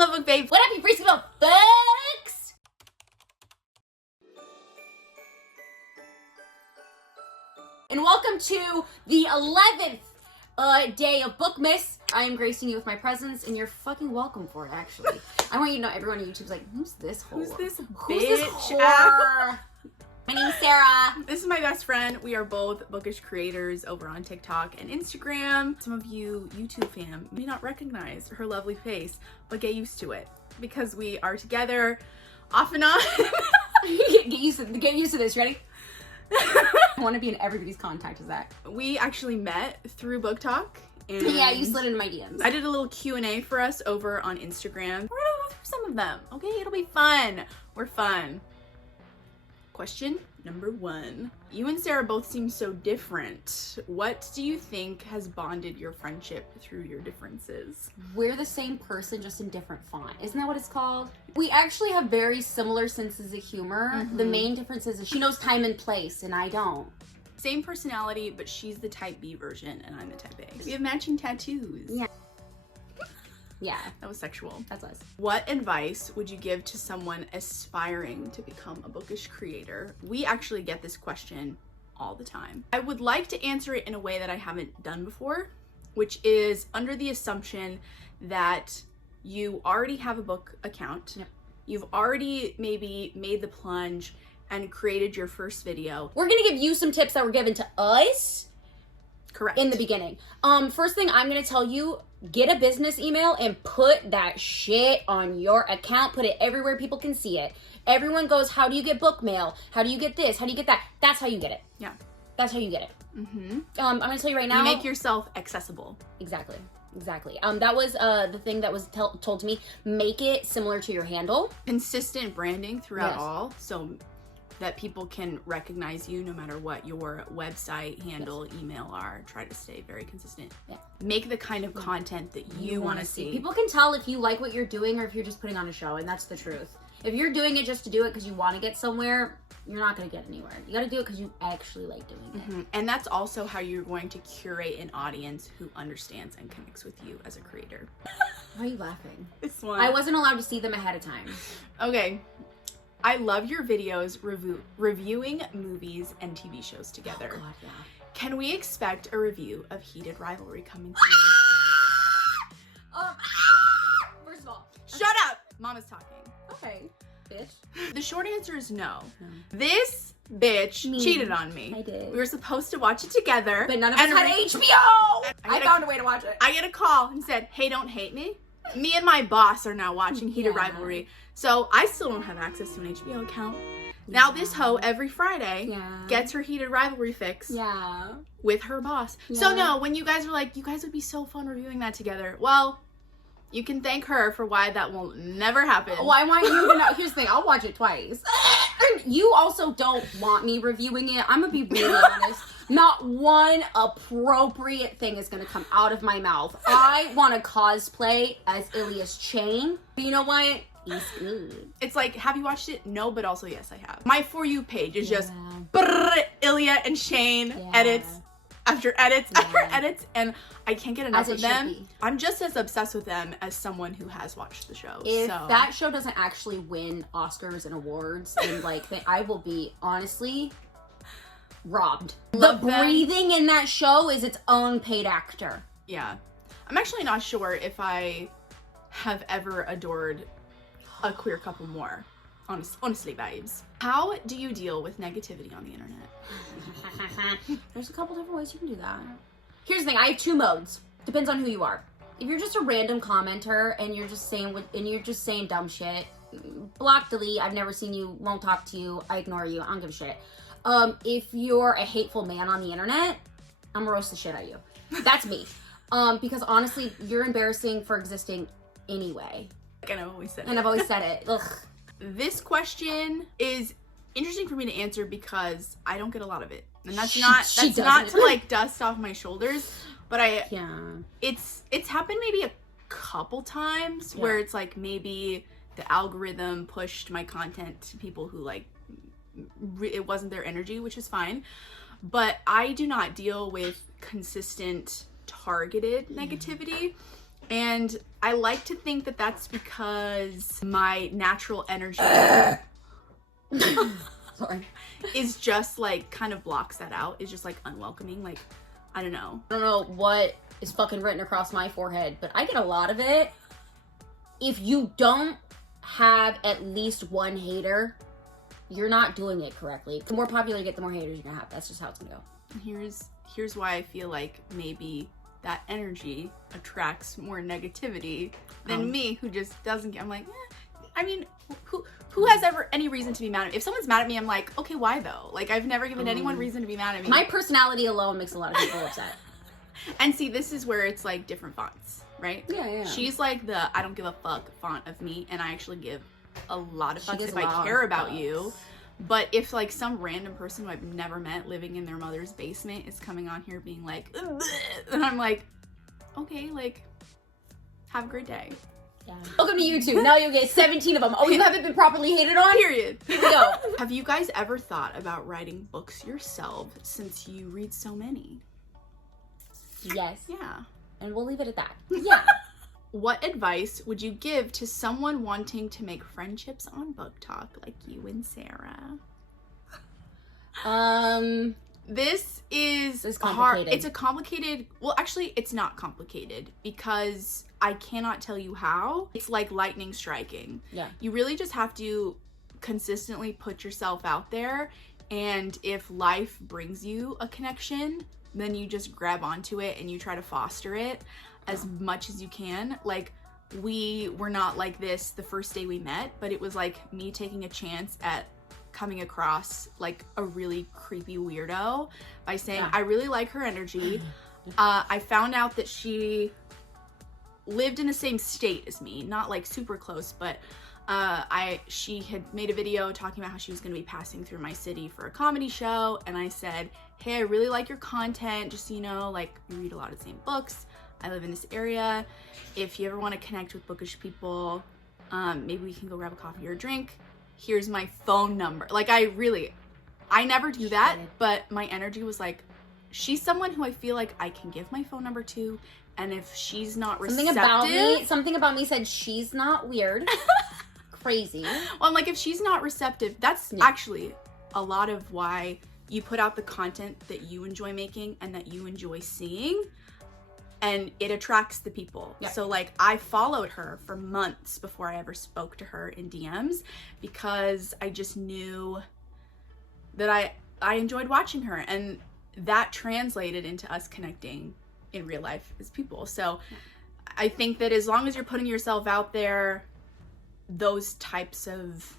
Hello, Book Babe. What up, you freaks little fucks? And welcome to the 11th day of Bookmas. I am gracing you with my presence, and you're fucking welcome for it, actually. I want you to know everyone on YouTube's like, who's this whore? Who's this Who's bitch? this whore? My name's Sarah. This is my best friend. We are both bookish creators over on TikTok and Instagram. Some of you YouTube fam may not recognize her lovely face, but get used to it because we are together off and on. Get used to this. Ready? I want to be in everybody's contact. Is that? We actually met through Book Talk. And Yeah, you slid into my DMs. I did a little Q&A for us over on Instagram. We're gonna go through some of them, okay? It'll be fun. We're fun. Question number 1. You and Sarah both seem so different. What do you think has bonded your friendship through your differences? We're the same person, just in different font. Isn't that what it's called? We actually have very similar senses of humor. Mm-hmm. The main difference is she knows time and place, and I don't. Same personality, but she's the type B version and I'm the type A. We have matching tattoos. Yeah. Yeah, That was sexual. that's us. What advice would you give to someone aspiring to become a bookish creator? We actually get this question all the time. I would like to answer it in a way that I haven't done before, which is under the assumption that you already have a book account. Yep. You've already maybe made the plunge and created your first video. We're gonna give you some tips that were given to us Correct. in the beginning. First thing I'm gonna tell you, get a business email and put that shit on your account. Put it everywhere people can see it. Everyone goes, how do you get book mail? How do you get this? How do you get that? That's how you get it. Yeah. That's how you get it. Mm-hmm. I'm gonna tell you right now. You make yourself accessible. Exactly. That was the thing that was told to me. Make it similar to your handle. Consistent branding throughout Yes. all, so that people can recognize you no matter what your website, handle, email are. Try to stay very consistent. Yeah. Make the kind of content that you want to see. People can tell if you like what you're doing or if you're just putting on a show, and that's the truth. If you're doing it just to do it because you want to get somewhere, you're not going to get anywhere. You got to do it because you actually like doing it. Mhm. And that's also how you're going to curate an audience who understands and connects with you as a creator. Why are you laughing? This one. I wasn't allowed to see them ahead of time. Okay. I love your videos reviewing movies and TV shows together. Oh, God, yeah. Can we expect a review of Heated Rivalry coming soon? First of all, Shut up! Mama's talking. okay, bitch. The short answer is no. This bitch Me. cheated on me. I did. We were supposed to watch it together. But none of us and had we- HBO! I get found a way to watch it. I get a call and said, hey, don't hate me. Me and my boss are now watching Heated Yeah. Rivalry. So I still don't have access to an HBO account. Now this hoe every Friday Yeah. gets her Heated Rivalry fix Yeah. with her boss. So Yeah. no, when you guys are like, you guys would be so fun reviewing that together. Well, you can thank her for why that will never happen. Well, I want you to know. Here's the thing. I'll watch it twice. You also don't want me reviewing it. I'm going to be really honest. Not one appropriate thing is going to come out of my mouth. I want to cosplay as Ilias Chain. But you know what? He's good. It's like, have you watched it? No, but also yes, I have. My For You page is just Yeah. brrr, Ilya and Shane Yeah. edits after edits after Yeah. edits, and I can't get enough As it of should them. be. I'm just as obsessed with them as someone who has watched the show. If so that show doesn't actually win Oscars and awards, and I will be honestly robbed. Love The them. breathing in that show is its own paid actor. yeah, I'm actually not sure if I have ever adored a queer couple more. Honestly, babes. How do you deal with negativity on the internet? There's a couple different ways you can do that. Here's the thing, I have 2 modes. Depends on who you are. If you're just a random commenter and you're just saying dumb shit, block, delete, I've never seen you, won't talk to you, I ignore you, I don't give a shit. If you're a hateful man on the internet, I'm gonna roast the shit out of you. That's me. Because honestly, you're embarrassing for existing anyway. And I've always said And I've always said it. Ugh. This question is interesting for me to answer because I don't get a lot of it. And that's not to like dust off my shoulders, but it's happened maybe a couple times where it's like maybe the algorithm pushed my content to people who like it wasn't their energy, which is fine. But I do not deal with consistent targeted negativity. And I like to think that that's because my natural energy Sorry. is just like kind of blocks that out. It's just like unwelcoming. Like, I don't know. I don't know what is fucking written across my forehead, but I get a lot of it. If you don't have at least one hater, you're not doing it correctly. The more popular you get, the more haters you're gonna have. That's just how it's gonna go. Here's why I feel like maybe that energy attracts more negativity than me, who just doesn't get. I'm like, I mean, who has ever any reason to be mad at me? If someone's mad at me, I'm like, okay, why though? Like, I've never given anyone reason to be mad at me. My personality alone makes a lot of people upset. And see, this is where it's like different fonts, right? Yeah. She's like the I don't give a fuck font of me, and I actually give a lot of fucks if I I care about you. But if like some random person who I've never met living in their mother's basement is coming on here being like, and I'm like, okay, like, have a great day. Yeah. Welcome to YouTube. Now you get 17 of them. Oh, you haven't been properly hated on? Period. Here we go. Have you guys ever thought about writing books yourself since you read so many? Yes. Yeah. And we'll leave it at that. Yeah. What advice would you give to someone wanting to make friendships on Book Talk like you and Sarah? This is hard. It's a complicated, well, actually, it's not complicated because I cannot tell you how. It's like lightning striking. Yeah. You really just have to consistently put yourself out there, and if life brings you a connection, then you just grab onto it and you try to foster it as much as you can. Like, we were not like this the first day we met, but it was like me taking a chance at coming across like a really creepy weirdo by saying, I really like her energy. I found out that she lived in the same state as me, not like super close, but she had made a video talking about how she was going to be passing through my city for a comedy show, and I said, hey, I really like your content, just so you know, like, we read a lot of the same books, I live in this area, if you ever want to connect with bookish people, maybe we can go grab a coffee or a drink, here's my phone number. Like, I never do that, but my energy was like, she's someone who I feel like I can give my phone number to, and if she's not receptive... Something about me said she's not weird. Crazy. Well, I'm like, if she's not receptive, that's actually a lot of why you put out the content that you enjoy making and that you enjoy seeing, and it attracts the people. Yep. So like, I followed her for months before I ever spoke to her in DMs because I just knew that I enjoyed watching her, and that translated into us connecting in real life as people. So I think that as long as you're putting yourself out there, those types of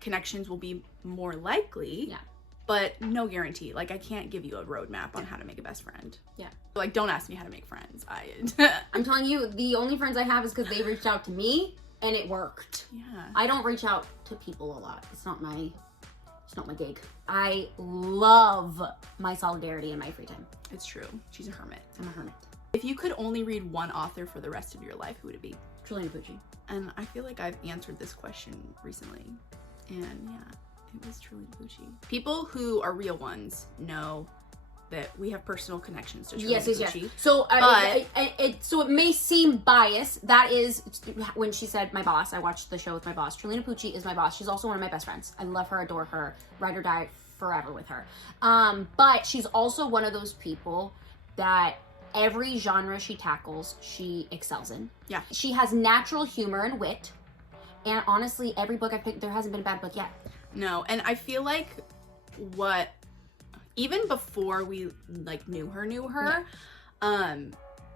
connections will be more likely. Yeah. But no guarantee. Like, I can't give you a roadmap on how to make a best friend. Yeah. Like, don't ask me how to make friends. I'm telling you, the only friends I have is because they reached out to me and it worked. Yeah. I don't reach out to people a lot. It's not my gig. I love my solidarity in my free time. It's true. She's a hermit. I'm a hermit. If you could only read one author for the rest of your life, who would it be? Trulina Pucci. And I feel like I've answered this question recently. And yeah, it was Trulina Pucci. People who are real ones know that we have personal connections to Trulina Pucci. Yes. So, so it may seem biased. That is, when she said my boss, I watched the show with my boss. Trulina Pucci is my boss. She's also one of my best friends. I love her, adore her, ride or die forever with her. But she's also one of those people that every genre she tackles, she excels in. Yeah. She has natural humor and wit. And honestly, every book I've picked, there hasn't been a bad book yet. No, and I feel like even before we like knew her,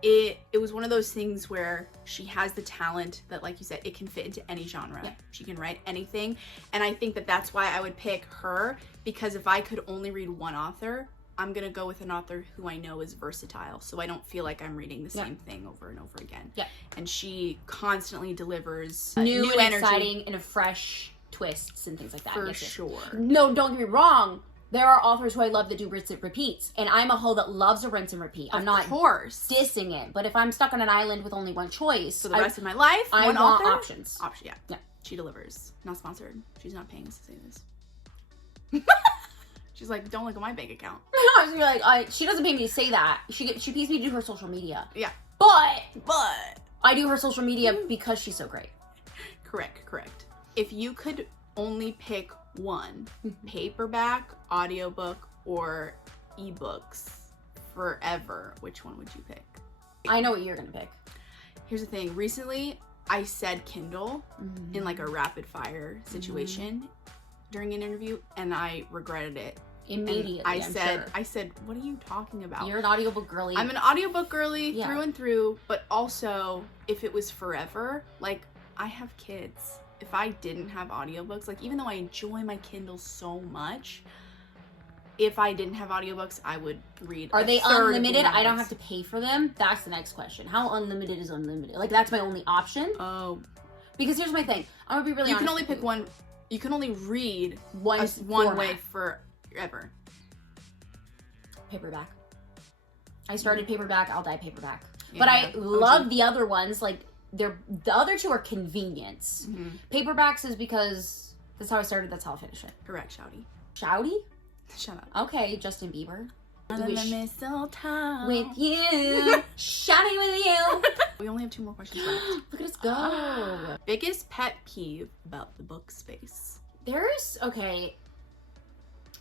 it was one of those things where she has the talent that, like you said, it can fit into any genre. Yeah. She can write anything. And I think that that's why I would pick her, because if I could only read one author, I'm going to go with an author who I know is versatile, so I don't feel like I'm reading the same thing over and over again. Yeah. And she constantly delivers new and energy. Exciting and a fresh twists and things like that. For sure. No, don't get me wrong. There are authors who I love that do rinse and repeats, and I'm a hoe that loves a rinse and repeat. I'm not dissing it, but if I'm stuck on an island with only one choice for the rest of my life, I want author? Options. Yeah. She delivers. Not sponsored. She's not paying us to say this. She's like, don't look at my bank account. I was like, she doesn't pay me to say that. She pays me to do her social media. Yeah. But I do her social media because she's so great. Correct. If you could only pick one, paperback, audiobook, or ebooks forever, which one would you pick? I know what you're gonna pick. Here's the thing. Recently, I said Kindle in like a rapid fire situation during an interview, and I regretted it. Immediately, I said, what are you talking about? You're an audiobook girly. I'm an audiobook girly through and through, but also if it was forever, like I have kids. If I didn't have audiobooks, like even though I enjoy my Kindle so much, if I didn't have audiobooks, I would read. Are they unlimited? I don't have to pay for them. That's the next question. How unlimited is unlimited? Like that's my only option. Oh, because here's my thing. I'm gonna be really honest. You can only pick one. You can only read one way forever. Paperback. I started paperback. I'll die paperback. Yeah, but I love the other ones. Like the other two are convenience. Paperbacks is because that's how I started. That's how I'll finish it. Correct, Shouty. Shouty? Shut up. Okay, Justin Bieber. With you. Shouting with you. We only have 2 more questions left. Look at us go. Biggest pet peeve about the book space? Okay.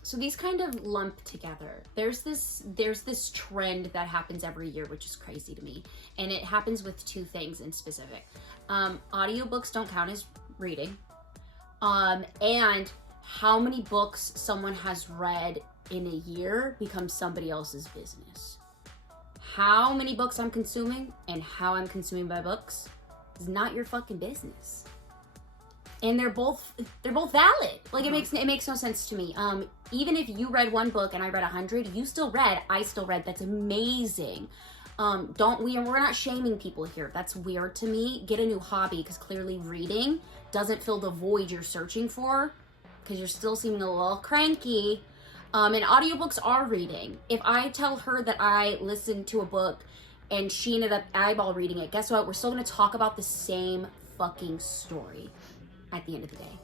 So these kind of lump together. There's this trend that happens every year, which is crazy to me. And it happens with 2 things in specific. Audiobooks don't count as reading. And how many books someone has read in a year becomes somebody else's business. How many books I'm consuming and how I'm consuming my books is not your fucking business. And they're both valid. Like it makes no sense to me. Even if you read 1 book and I read 100, I still read. That's amazing. We're not shaming people here. That's weird to me. Get a new hobby, because clearly reading doesn't fill the void you're searching for, because you're still seeming a little cranky. And audiobooks are reading. If I tell her that I listened to a book and she ended up eyeball reading it, guess what? We're still gonna talk about the same fucking story at the end of the day.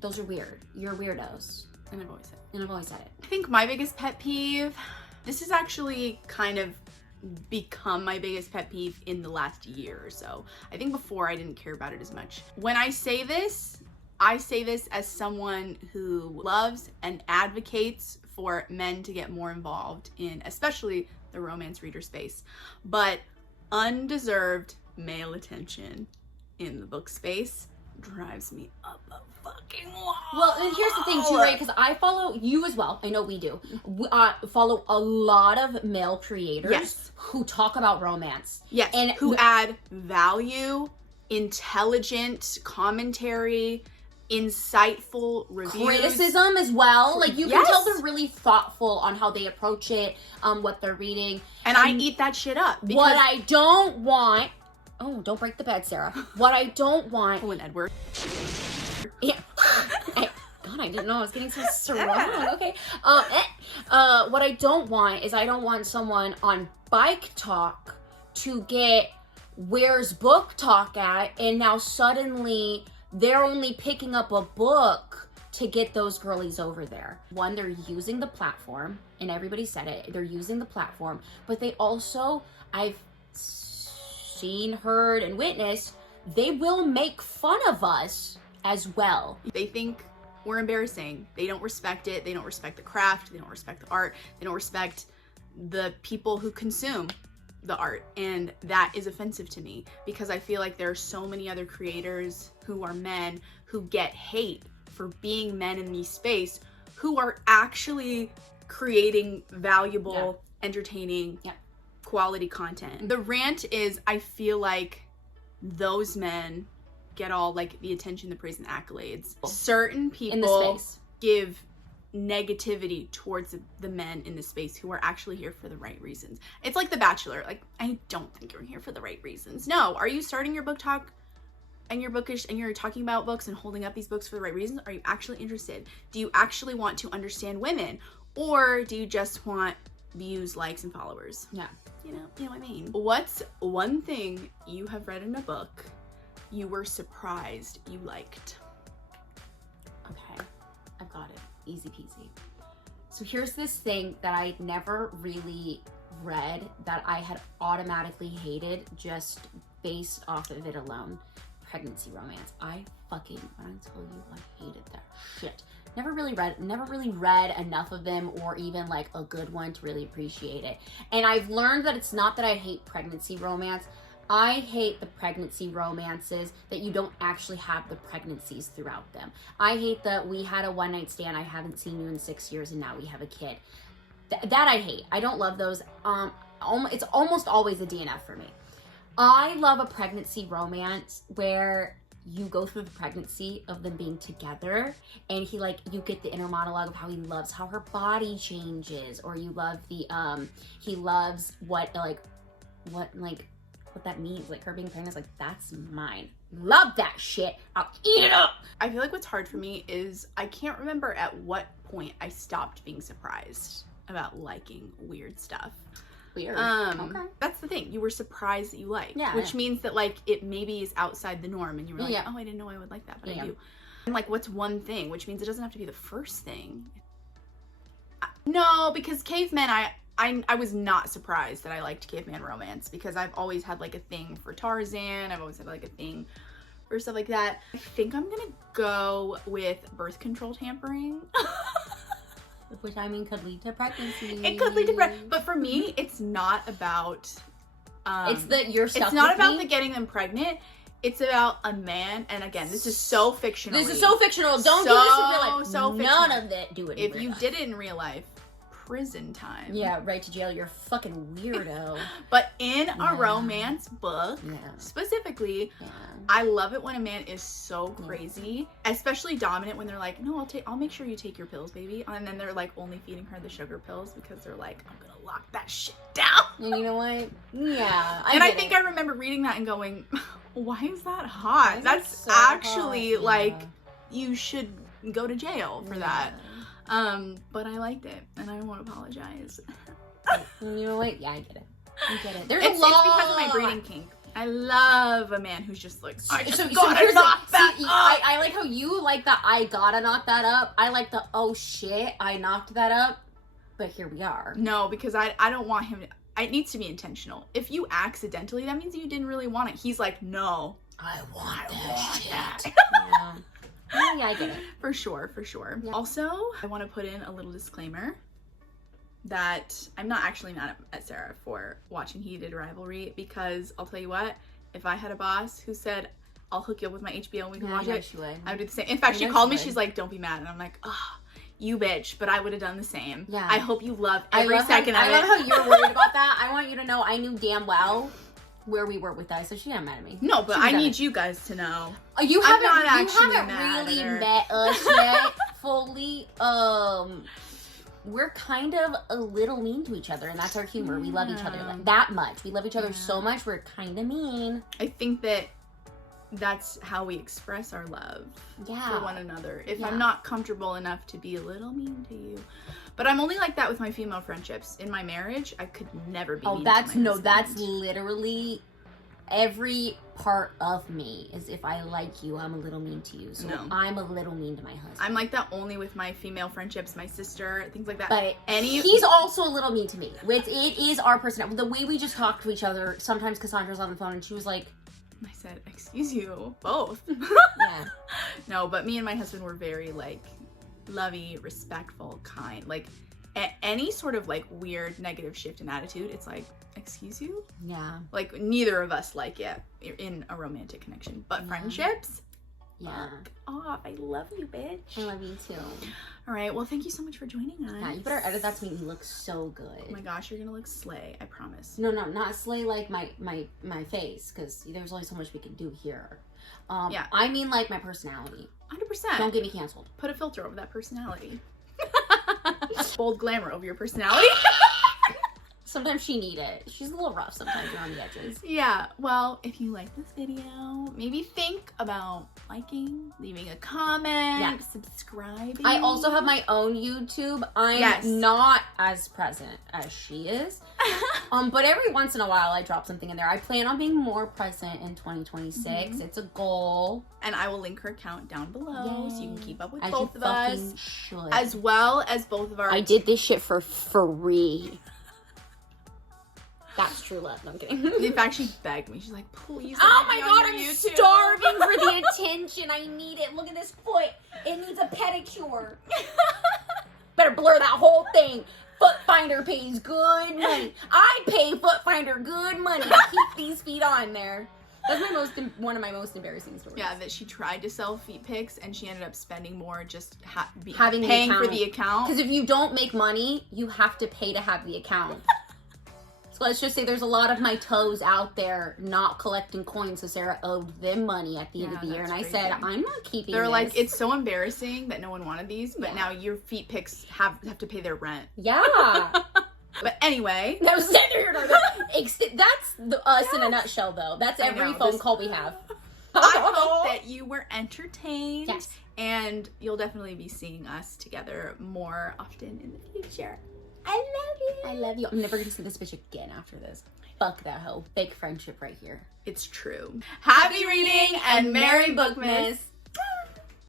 Those are weird. You're weirdos. And I've always said it. I think my biggest pet peeve, this has actually kind of become my biggest pet peeve in the last year or so. I think before I didn't care about it as much. When I say this as someone who loves and advocates for men to get more involved in, especially the romance reader space, but undeserved male attention in the book space drives me up a fucking wall. Well, and here's the thing too, right? Because I follow you as well. I know we do. We follow a lot of male creators who talk about romance. Yes, and who add value, intelligent commentary, insightful reviews, criticism as well. Like you can tell they're really thoughtful on how they approach it, what they're reading. And I eat that shit up. What I don't want. Oh, don't break the bed, Sarah. What I don't want. Oh, and Edward. Yeah. God, I didn't know I was getting so strong. Okay. What I don't want is I don't want someone on Bike Talk to get where's Book Talk at, and now suddenly they're only picking up a book to get those girlies over there. One, they're using the platform, and everybody said it, they're using the platform, but they also, I've seen, heard, and witnessed, they will make fun of us as well. They think we're embarrassing. They don't respect it. They don't respect the craft. They don't respect the art. They don't respect the people who consume the art, and that is offensive to me, because I feel like there are so many other creators who are men who get hate for being men in this space, who are actually creating valuable, entertaining, quality content. The rant is, I feel like those men get all like the attention, the praise, and accolades. Certain people in the space give negativity towards the men in the space who are actually here for the right reasons. It's like The Bachelor. Like, I don't think you're here for the right reasons. No, are you starting your book talk and you're bookish and you're talking about books and holding up these books for the right reasons? Are you actually interested? Do you actually want to understand women, or do you just want views, likes, and followers? Yeah. You know what I mean? What's one thing you have read in a book you were surprised you liked? Okay, I've got it. Easy peasy. So here's this thing that I never really read that I had automatically hated just based off of it alone. Pregnancy romance. When I tell you, I hated that shit. Never really read enough of them, or even like a good one to really appreciate it. And I've learned that it's not that I hate pregnancy romance. I hate the pregnancy romances that you don't actually have the pregnancies throughout them. I hate that we had a one night stand, I haven't seen you in 6 years, and now we have a kid. That I hate. I don't love those. It's almost always a DNF for me. I love a pregnancy romance where you go through the pregnancy of them being together, and you get the inner monologue of how he loves how her body changes, or you love he loves what that means, like her being pregnant, like, that's mine. Love that shit. I'll eat it up. I feel like what's hard for me is I can't remember at what point I stopped being surprised about liking weird stuff. Weird. Okay. That's the thing. You were surprised that you liked. Yeah. Which means that, like, it maybe is outside the norm, and you were like, yeah. oh, I didn't know I would like that, but I do. And, like, what's one thing? Which means it doesn't have to be the first thing. No, because cavemen, I was not surprised that I liked caveman romance, because I've always had, like, a thing for Tarzan. I've always had, like, a thing for stuff like that. I think I'm gonna go with birth control tampering. Which, I mean, could lead to pregnancy. It could lead to pregnancy. But for me, it's not about... it's that you're stuck It's not with about me. the getting them pregnant. It's about a man, and again, this is so fictional. This is so fictional. Don't do this in real life. So None of that do it in If real you life. did it in real life, prison time. Yeah, right to jail. You're a fucking weirdo. But in a romance book, specifically, I love it when a man is so crazy, especially dominant, when they're like, no, I'll make sure you take your pills, baby. And then they're like only feeding her the sugar pills because they're like, I'm gonna lock that shit down. And you know what? Yeah. I think I remember reading that and going, why is that hot? That's so actually hot. like, you should go to jail for that. But I liked it, and I won't apologize. You know what? Yeah, I get it. It's There's a lot. because of my breeding kink. I love a man who's just like, I just here's gotta knock that up. I like how you like the I gotta knock that up. I like the oh shit, I knocked that up. But here we are. No, because I don't want him to, it needs to be intentional. If you accidentally, that means you didn't really want it. He's like, no. I want that shit. Yeah. Yeah, I get it. For sure. Yeah. Also, I want to put in a little disclaimer that I'm not actually mad at Sarah for watching Heated Rivalry, because I'll tell you what, if I had a boss who said, I'll hook you up with my HBO and we can watch it, I would do the same. In fact, she called me, she's like, don't be mad. And I'm like, oh, you bitch, but I would have done the same. Yeah. I hope you love every second of it. I love how you're worried about that. I want you to know I knew damn well where we were with that, so she got mad at me. No, but I need you guys to know. You haven't mad really at her. met us yet fully. We're kind of a little mean to each other, and that's our humor. We love each other that much. We love each other so much, we're kind of mean. I think that that's how we express our love for one another. If I'm not comfortable enough to be a little mean to you. But I'm only like that with my female friendships. In my marriage, I could never be mean to my husband. That's literally every part of me. Is if I like you, I'm a little mean to you. So I'm a little mean to my husband. I'm like that only with my female friendships, my sister, things like that. But he's also a little mean to me. It is our personality. The way we just talk to each other. Sometimes Cassandra's on the phone and she was like, I said, excuse you, both. Yeah. No, but me and my husband were very like lovey, respectful, kind. Like any sort of like weird negative shift in attitude, it's like, excuse you? Yeah. Like neither of us like it in a romantic connection. But friendships? Yeah. Off. I love you, bitch. I love you too. All right. Well, thank you so much for joining us. Yeah, you better edit that to make me look so good. Oh my gosh, you're gonna look slay. I promise. No, not slay like my face, because there's only so much we can do here. Yeah. I mean like my personality. 100%. Don't get me canceled. Put a filter over that personality. Bold glamour over your personality. Sometimes she need it. She's a little rough sometimes around the edges. Yeah. Well, if you like this video, maybe think about liking, leaving a comment, subscribing. I also have my own YouTube. I'm not as present as she is. But every once in a while I drop something in there. I plan on being more present in 2026. It's a goal. And I will link her account down below so you can keep up with as both of us. Should. As well as both of our... I did this shit for free. That's true love. No, I'm kidding. In fact, she begged me. She's like, please. Oh my god, I'm starving for the attention. I need it. Look at this foot. It needs a pedicure. Better blur that whole thing. Foot Finder pays good money. I pay Foot Finder good money to keep these feet on there. That's one of my most embarrassing stories. Yeah, that she tried to sell feet pics and she ended up spending more just paying for the account. Because if you don't make money, you have to pay to have the account. So let's just say there's a lot of my toes out there not collecting coins, so Sarah owed them money at the end of the year. And I said, I'm not keeping They're this. like, it's so embarrassing that no one wanted these, but now your feet pics have to pay their rent. Yeah. But anyway. That's us in a nutshell, though. That's every phone call we have. I hope that you were entertained. Yes. And you'll definitely be seeing us together more often in the future. I love you. I love you. I'm never going to see this bitch again after this. Fuck that hoe. Fake friendship right here. It's true. Happy reading and Merry Bookmas.